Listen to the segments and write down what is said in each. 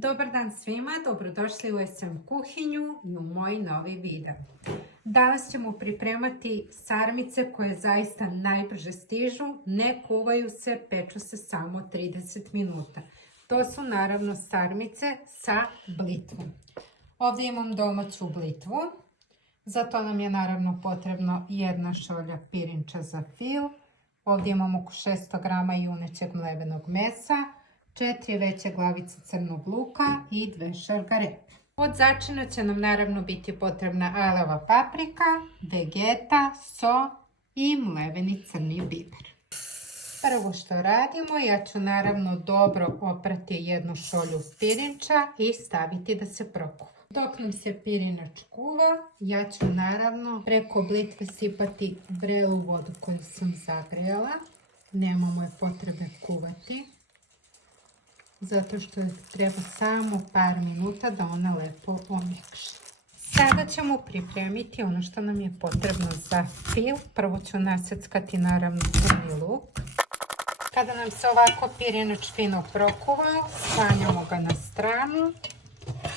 Dobar dan svima, dobrodošli u SM kuhinju i u moj novi video. Danas ćemo pripremati sarmice koje zaista najbrže stižu, ne kuvaju se, peču se samo 30 minuta. To su naravno sarmice sa blitvom. Ovdje imam domaću blitvu, za to nam je naravno potrebno 1 šolja pirinča za fil. Ovdje imam oko 600 g junećeg mlevenog mesa, 4 veće glavice crnog luka i 2 šargarepe. Od začina će nam naravno biti potrebna aleva paprika, vegeta, so i mleveni crni biber. Prvo što radimo, ja ću naravno dobro oprati 1 šolju pirinča i staviti da se prokuva. Dok nam se pirinač kuva, ja ću naravno preko blitve sipati vrelu vodu koju sam zagrejala. Nemamo je potrebe kuvati, zato što treba samo par minuta da ona lepo omekši. Sada ćemo pripremiti ono što nam je potrebno za fil. Prvo ću naseckati naravno crni luk. Kada nam se ovako pirinač fino prokuvao, sklanjamo ga na stranu.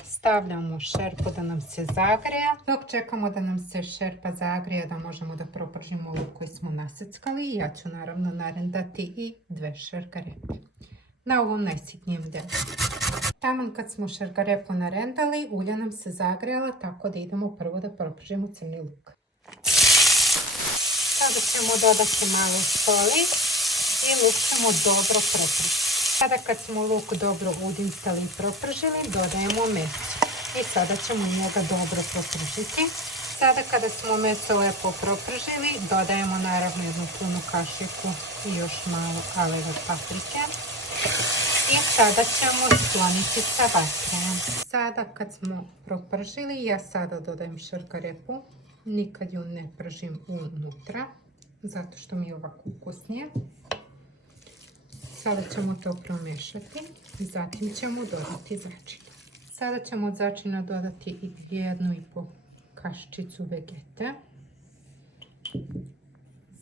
Stavljamo šerpu da nam se zagreja. Dok čekamo da nam se šerpa zagreja, da možemo da propržimo luk koji smo naseckali, ja ću naravno narendati i 2 šargarepe na ovom najsitnijem delu. Taman kad smo šargarepu narendali, ulja nam se zagrejala, tako da idemo prvo da propržimo crni luk. Sada ćemo dodati malo soli i luk ćemo dobro propržiti. Sada kad smo luk dobro udinstali i propržili, dodajemo meso. I sada ćemo njega dobro propržiti. Sada kada smo meso lepo propržili, dodajemo naravno 1 punu kašiku i još malo aleve paprike. I sada ćemo skloniti sa vatre. Sada kad smo propržili, ja sada dodajem šargarepu. Nikad ju ne pržim unutra, zato što mi je ovako ukusnije. Sada ćemo to promešati i zatim ćemo dodati začin. Sada ćemo od začina dodati i 1,5 kašičicu vegete.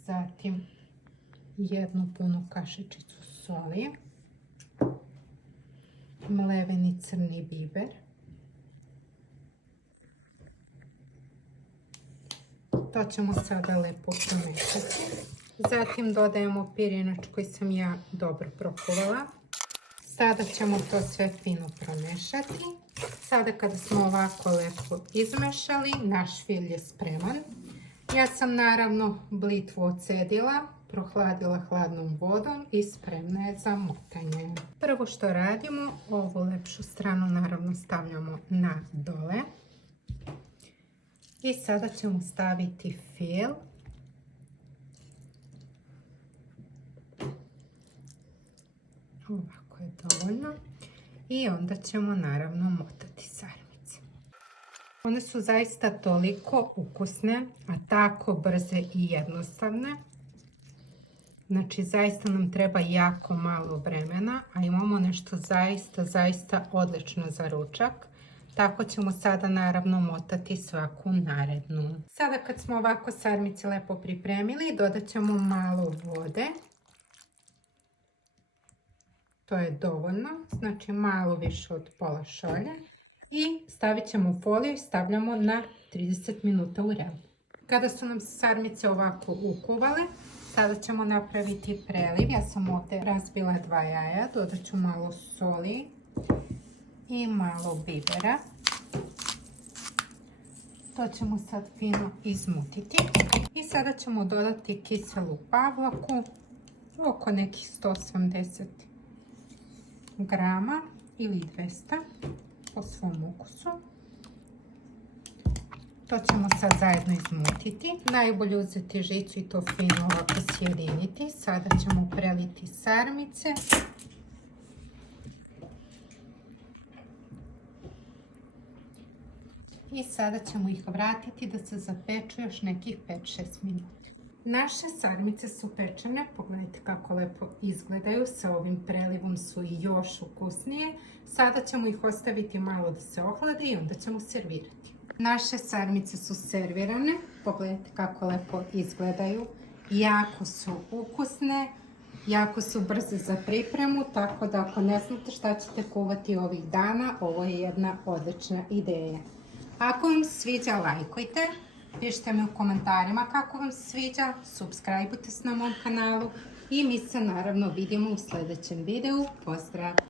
Zatim 1 punu kašičicu soli. Mleveni crni biber. To ćemo sada lepo promešati. Zatim dodajemo pirinač koji sam ja dobro prokuvala. Sada ćemo to sve fino promešati. Sada kada smo ovako lepo izmešali, naš fil je spreman. Ja sam naravno blitvu ocedila, prohladila hladnom vodom i spremna je za motanje. Prvo što radimo, ovu lepšu stranu naravno stavljamo na dole. I sada ćemo staviti fil. Ovako je dovoljno. I onda ćemo naravno motati sarmice. One su zaista toliko ukusne, a tako brze i jednostavne. Znači zaista nam treba jako malo vremena, a imamo nešto zaista odlično za ručak. Tako ćemo sada naravno motati svaku narednu. Sada kad smo ovako sarmice lepo pripremili, dodat ćemo malo vode. To je dovoljno, znači malo više od pola šolje. I stavit ćemo foliju i stavljamo na 30 minuta u redu. Kada su nam sarmice ovako ukuvale, sada ćemo napraviti preliv. Ja sam ovdje razbila 2 jaja, dodat ću malo soli i malo bibera. To ćemo sad fino izmutiti. I sada ćemo dodati kiselu pavlaku, oko nekih 180 grama ili 200 po svom ukusu. To ćemo sad zajedno izmutiti. Najbolje uzeti žicu i to fino ovako sjediniti. Sada ćemo preliti sarmice. I sada ćemo ih vratiti da se zapeču još nekih 5-6 minuta. Naše sarmice su pečene, pogledajte kako lepo izgledaju, sa ovim prelivom su još ukusnije. Sada ćemo ih ostaviti malo da se ohlade i onda ćemo servirati. Naše sarmice su servirane, pogledajte kako lepo izgledaju, jako su ukusne, Jako su brze za pripremu, tako da ako ne znate šta ćete kuvati ovih dana, ovo je jedna odlična ideja. Ako vam se sviđa, lajkujte, pišite mi u komentarima kako vam se sviđa, subscribeujte se na mom kanalu i mi se naravno vidimo u sljedećem videu. Pozdrav!